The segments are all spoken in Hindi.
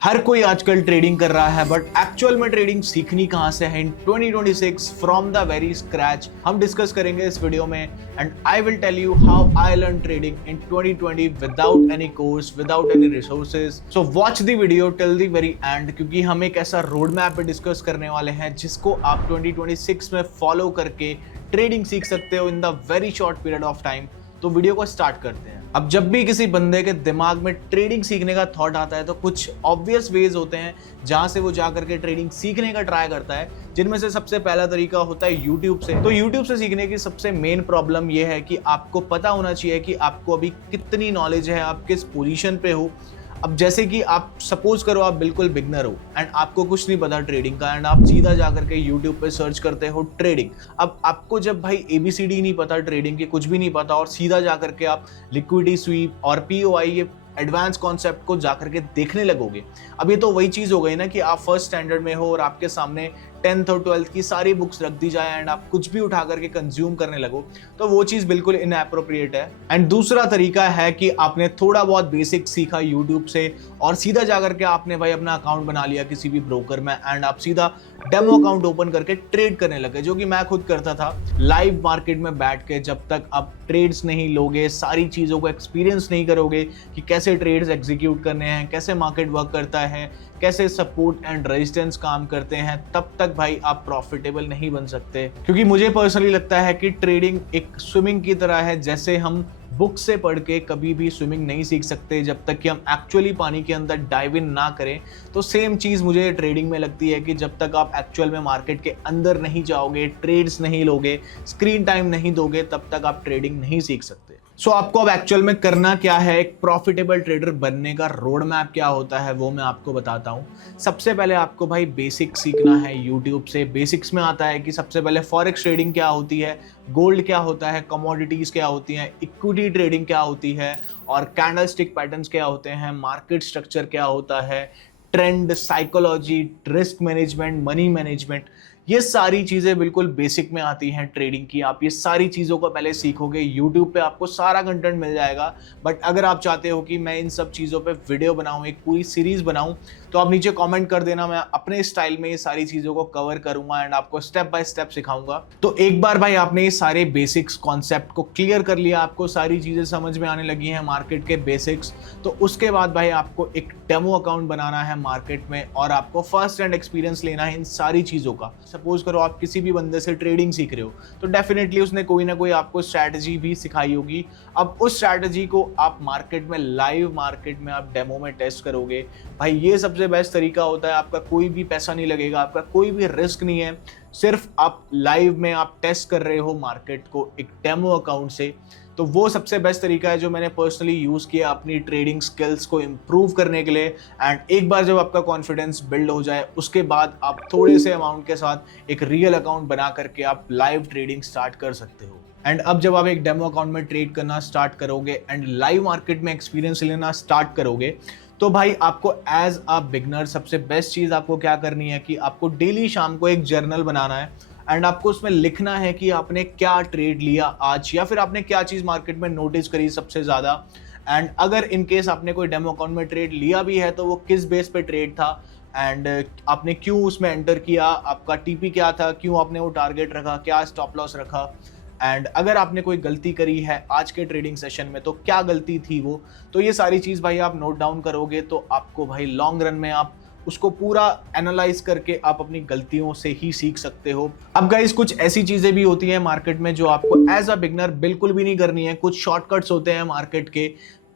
हर कोई आजकल ट्रेडिंग कर रहा है, बट एक्चुअल में ट्रेडिंग सीखनी कहां से है in 2026 from the very scratch हम डिस्कस करेंगे इस वीडियो में। And I will tell you how I learn trading in 2020 without any course, without any resources. So watch the video till the very end, क्योंकि हम एक ऐसा रोड मैप पे डिस्कस करने वाले हैं जिसको आप 2026 में फॉलो करके ट्रेडिंग सीख सकते हो in the very short period of time. तो वीडियो को स्टार्ट करते हैं। अब जब भी किसी बंदे के दिमाग में ट्रेडिंग सीखने का थॉट आता है तो कुछ ऑब्वियस वेज होते हैं जहां से वो जाकर के ट्रेडिंग सीखने का ट्राई करता है, जिनमें से सबसे पहला तरीका होता है यूट्यूब से। तो यूट्यूब से सीखने की सबसे मेन प्रॉब्लम ये है कि आपको पता होना चाहिए कि आपको अभी कितनी नॉलेज है, आप किस पोजीशन पे हो। अब जैसे कि आप सपोज करो आप बिल्कुल बिगनर हो एंड आपको कुछ नहीं पता ट्रेडिंग का, एंड आप सीधा जाकर के यूट्यूब पे सर्च करते हो ट्रेडिंग। अब आपको जब भाई ABCD नहीं पता ट्रेडिंग की, कुछ भी नहीं पता, और सीधा जाकर के आप लिक्विडिटी स्वीप और POI ये एडवांस कॉन्सेप्ट को जाकर के देखने लगोगे, अब ये तो वही चीज हो गई ना कि आप फर्स्ट स्टैंडर्ड में हो और आपके सामने 10th और 12th की सारी बुक्स रख दी जाए एंड आप कुछ भी उठा करके कंज्यूम करने लगो, तो वो चीज बिल्कुल इनएप्रोप्रिएट है। एंड दूसरा तरीका है कि आपने थोड़ा बहुत बेसिक सीखा यूट्यूब से और सीधा जाकर के आपने भाई अपना अकाउंट बना लिया किसी भी ब्रोकर में एंड आप सीधा डेमो अकाउंट ओपन करके ट्रेड करने लगे, जो कि मैं खुद करता था लाइव मार्केट में बैठ के। जब तक आप ट्रेड्स नहीं लोगे, सारी चीजों को एक्सपीरियंस नहीं करोगे कि कैसे ट्रेड्स एग्जीक्यूट करने हैं, कैसे मार्केट वर्क करता है, कैसे सपोर्ट एंड रेजिस्टेंस काम करते हैं, तब तक भाई आप प्रॉफिटेबल नहीं बन सकते। क्योंकि मुझे पर्सनली लगता है कि ट्रेडिंग एक स्विमिंग की तरह है, जैसे हम बुक से पढ़ के कभी भी स्विमिंग नहीं सीख सकते जब तक कि हम एक्चुअली पानी के अंदर डाइव इन ना करें। तो सेम चीज़ मुझे ट्रेडिंग में लगती है कि जब तक आप एक्चुअल में मार्केट के अंदर नहीं जाओगे, ट्रेड्स नहीं लोगे, स्क्रीन टाइम नहीं दोगे, तब तक आप ट्रेडिंग नहीं सीख सकते। सो आपको अब एक्चुअल में करना क्या है, एक प्रॉफिटेबल ट्रेडर बनने का रोड मैप क्या होता है वो मैं आपको बताता हूँ। सबसे पहले आपको भाई बेसिक सीखना है यूट्यूब से। बेसिक्स में आता है कि सबसे पहले फॉरेक्स ट्रेडिंग क्या होती है, गोल्ड क्या होता है, कमोडिटीज क्या होती हैं, इक्विटी ट्रेडिंग क्या होती है, और कैंडलस्टिक पैटर्न्स क्या होते हैं, मार्केट स्ट्रक्चर क्या होता है, trend, psychology, risk management, money management, ये सारी चीज़ें बिल्कुल बेसिक में आती हैं ट्रेडिंग की। आप ये सारी चीज़ों को पहले सीखोगे, यूट्यूब पे आपको सारा कंटेंट मिल जाएगा। बट अगर आप चाहते हो कि मैं इन सब चीज़ों पे वीडियो बनाऊं, एक पूरी सीरीज़ बनाऊं, तो आप नीचे कमेंट कर देना, मैं अपने स्टाइल में ये सारी चीज़ों को कवर करूंगा एंड आपको स्टेप बाय स्टेप सिखाऊंगा। तो एक बार भाई आपने ये सारे बेसिक्स कॉन्सेप्ट को क्लियर कर लिया, आपको सारी चीज़ें समझ में आने लगी हैं मार्केट के बेसिक्स, तो उसके बाद भाई आपको एक डेमो अकाउंट बनाना है मार्केट में और आपको फर्स्ट हैंड एक्सपीरियंस लेना है इन सारी चीज़ों का। सपोज करो आप किसी भी बंदे से ट्रेडिंग सीख रहे हो, तो डेफिनेटली उसने कोई ना कोई आपको स्ट्रैटेजी भी सिखाई होगी। अब उस स्ट्रैटेजी को आप मार्केट में, लाइव मार्केट में आप डेमो में टेस्ट करोगे। भाई ये सबसे बेस्ट तरीका होता है, आपका कोई भी पैसा नहीं लगेगा, आपका कोई भी रिस्क नहीं है, सिर्फ आप लाइव में आप टेस्ट कर रहे हो मार्केट को एक डेमो अकाउंट से। तो वो सबसे बेस्ट तरीका है जो मैंने पर्सनली यूज़ किया अपनी ट्रेडिंग स्किल्स को इम्प्रूव करने के लिए। एंड एक बार जब आपका कॉन्फिडेंस बिल्ड हो जाए, उसके बाद आप थोड़े से अमाउंट के साथ एक रियल अकाउंट बना करके आप लाइव ट्रेडिंग स्टार्ट कर सकते हो। एंड अब जब आप एक डेमो अकाउंट में ट्रेड करना स्टार्ट करोगे एंड लाइव मार्केट में एक्सपीरियंस लेना स्टार्ट करोगे, तो भाई आपको एज अ बिगनर सबसे बेस्ट चीज़ आपको क्या करनी है कि आपको डेली शाम को एक जर्नल बनाना है एंड आपको उसमें लिखना है कि आपने क्या ट्रेड लिया आज, या फिर आपने क्या चीज़ मार्केट में नोटिस करी सबसे ज़्यादा। एंड अगर इन केस आपने कोई डेमो अकाउंट में ट्रेड लिया भी है तो वो किस बेस पे ट्रेड था एंड आपने क्यों उसमें एंटर किया, आपका TP क्या था, क्यों आपने वो टारगेट रखा, क्या स्टॉप लॉस रखा, एंड अगर आपने कोई गलती करी है आज के ट्रेडिंग सेशन में तो क्या गलती थी वो। तो ये सारी चीज़ भाई आप नोट डाउन करोगे तो आपको भाई लॉन्ग रन में आप उसको पूरा एनालाइज करके आप अपनी गलतियों से ही सीख सकते हो। अब गाइस कुछ ऐसी चीजें भी होती हैं मार्केट में जो आपको एज अ बिगनर बिल्कुल भी नहीं करनी है। कुछ शॉर्टकट्स होते हैं मार्केट के,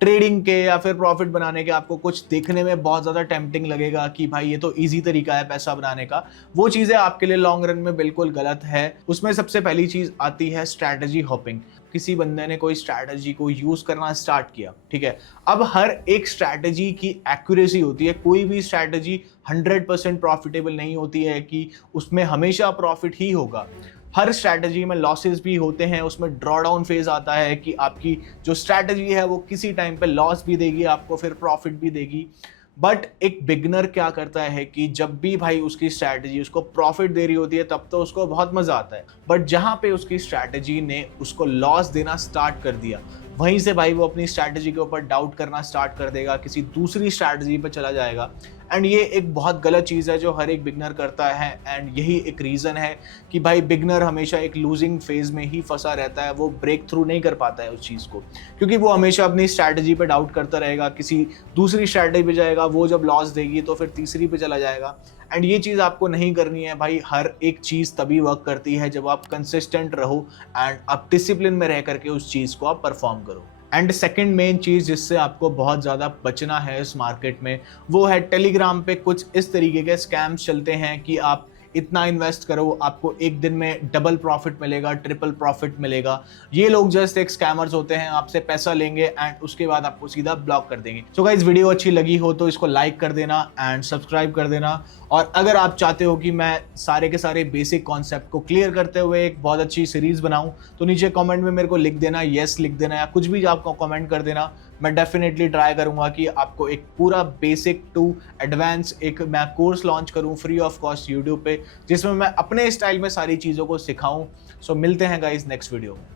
ट्रेडिंग के या फिर प्रॉफिट बनाने के। आपको कुछ देखने में बहुत ज़्यादा टेम्पटिंग लगेगा कि भाई ये तो इजी तरीका है पैसा बनाने का, वो चीज़ें आपके लिए लॉन्ग रन में बिल्कुल गलत है। उसमें सबसे पहली चीज़ आती है स्ट्रैटेजी हॉपिंग। किसी बंदे ने कोई स्ट्रैटेजी को यूज़ करना स्टार्ट किया, ठीक है, अब हर एक स्ट्रैटेजी की एक्यूरेसी होती है। कोई भी स्ट्रैटेजी 100% प्रॉफिटेबल नहीं होती है कि उसमें हमेशा प्रॉफिट ही होगा। हर स्ट्रैटेजी में लॉसेस भी होते हैं, उसमें ड्रॉ डाउन फेज आता है कि आपकी जो स्ट्रैटेजी है वो किसी टाइम पे लॉस भी देगी आपको, फिर प्रॉफिट भी देगी। बट एक बिगनर क्या करता है कि जब भी भाई उसकी स्ट्रैटेजी उसको प्रॉफिट दे रही होती है तब तो उसको बहुत मजा आता है, बट जहां पे उसकी स्ट्रैटेजी ने उसको लॉस देना स्टार्ट कर दिया, वहीं से भाई वो अपनी स्ट्रैटेजी के ऊपर डाउट करना स्टार्ट कर देगा, किसी दूसरी स्ट्रैटेजी पे चला जाएगा एंड ये एक बहुत गलत चीज़ है जो हर एक बिगनर करता है, एंड यही एक रीज़न है कि भाई बिगनर हमेशा एक लूजिंग फेज में ही फंसा रहता है, वो ब्रेक थ्रू नहीं कर पाता है उस चीज़ को, क्योंकि वो हमेशा अपनी स्ट्रैटेजी पे डाउट करता रहेगा, किसी दूसरी स्ट्रैटेजी पे जाएगा, वो जब लॉस देगी तो फिर तीसरी पे चला जाएगा। एंड ये चीज़ आपको नहीं करनी है भाई। हर एक चीज़ तभी वर्क करती है जब आप कंसिस्टेंट रहो एंड आप डिसिप्लिन में रह करके उस चीज़ को आप परफॉर्म करो। एंड सेकंड मेन चीज़ जिससे आपको बहुत ज़्यादा बचना है इस मार्केट में, वो है टेलीग्राम पे कुछ इस तरीके के स्कैम्स चलते हैं कि आप इतना इन्वेस्ट करो, आपको एक दिन में डबल प्रॉफिट मिलेगा, ट्रिपल प्रॉफिट मिलेगा। ये लोग जस्ट एक स्कैमर्स होते हैं, आपसे पैसा लेंगे एंड उसके बाद आपको सीधा ब्लॉक कर देंगे। सो गाइस, वीडियो अच्छी लगी हो तो इसको लाइक कर देना एंड सब्सक्राइब कर देना। और अगर आप चाहते हो कि मैं सारे के सारे बेसिक कॉन्सेप्ट को क्लियर करते हुए एक बहुत अच्छी सीरीज बनाऊं, तो नीचे कमेंट में मेरे को लिख देना, येस लिख देना, या कुछ भी आपको कमेंट कर देना। मैं डेफिनेटली ट्राई करूंगा कि आपको एक पूरा बेसिक टू एडवांस एक मैं कोर्स लॉन्च करूं फ्री ऑफ कॉस्ट यूट्यूब पे, जिसमें मैं अपने स्टाइल में सारी चीज़ों को सिखाऊं। सो मिलते हैं गाइस नेक्स्ट वीडियो में।